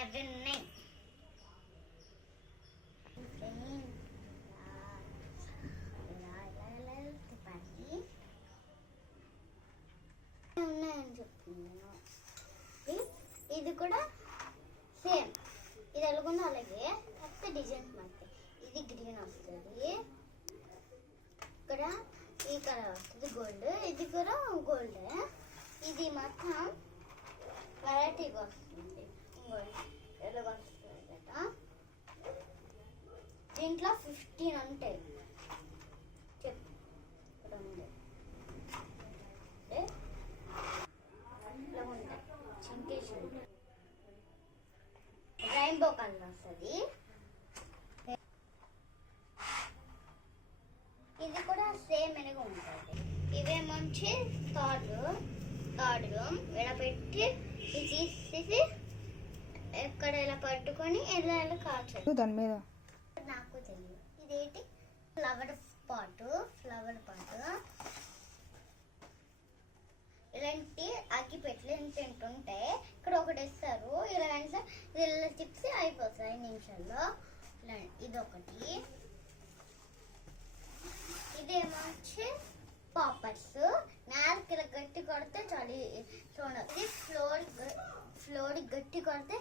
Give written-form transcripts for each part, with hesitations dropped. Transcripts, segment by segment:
7 9 ఉన్నాయని చెప్తున్నాను. ఇది కూడా సేమ్, ఇది ఎలాగుందో అలాగే కొత్త డిజైన్స్ మారుతాయి. ఇది గ్రీన్ వస్తుంది, ఇక్కడ ఈ కలర్ వస్తుంది గోల్డ్, ఇది కూడా గోల్డ్. ఇది మొత్తం వెరైటీగా వస్తుంది, ఎలాగ వస్తుంది కదా. దీంట్లో 15 ఉంటాయి. ఇక్కడ ఉంది ఇలా ఉంటాయి, చింకేసి రెయిన్బో కలర్ వస్తుంది. ఇది కూడా సేమ్ అనేది ఉంటుంది. ఇవేమొచ్చి థర్డ్ రూమ్ ఇలా పెట్టి ఇది తీసేసి ఎక్కడ ఇలా పట్టుకొని ఇలా ఇలా కాల్చాలి దాని మీద. నాకు తెలియదు ఇదేంటి, ఫ్లవర్ పాట్. ఇలాంటి అగ్గిపెట్లు ఇంత ఉంటాయి. ఇక్కడ ఒకటి ఇస్తారు, ఇలా ఇలా చిప్స్ అయిపోతాయి 5 నిమిషాల్లో. ఇదొకటి. ఇదేమో వచ్చి పాపర్స్. నేలకి ఇలా గట్టి కొడితే చాలు సౌండ్. ఇది ఫ్లోర్ గట్టి కొడితే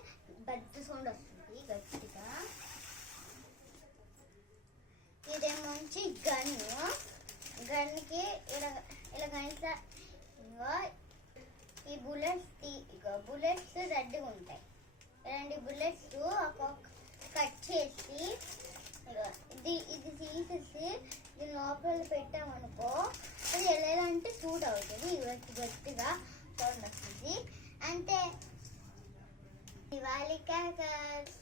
పెద్ద సౌండ్ వస్తుంది గట్టిగా. ఇదేమో వచ్చి గన్కి ఇలా గంట. ఈ బుల్లెట్స్ రెడ్గా ఉంటాయి. ఇలాంటి బుల్లెట్స్ కట్ చేసి ఇది తీసేసి దీని లోపల పెట్టామనుకో, అది వెళ్ళాలంటే సూట్ అవుతుంది. గట్టిగా సౌండ్ వస్తుంది అంతే. దివాళీ క్రాకర్స్.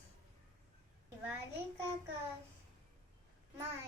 మై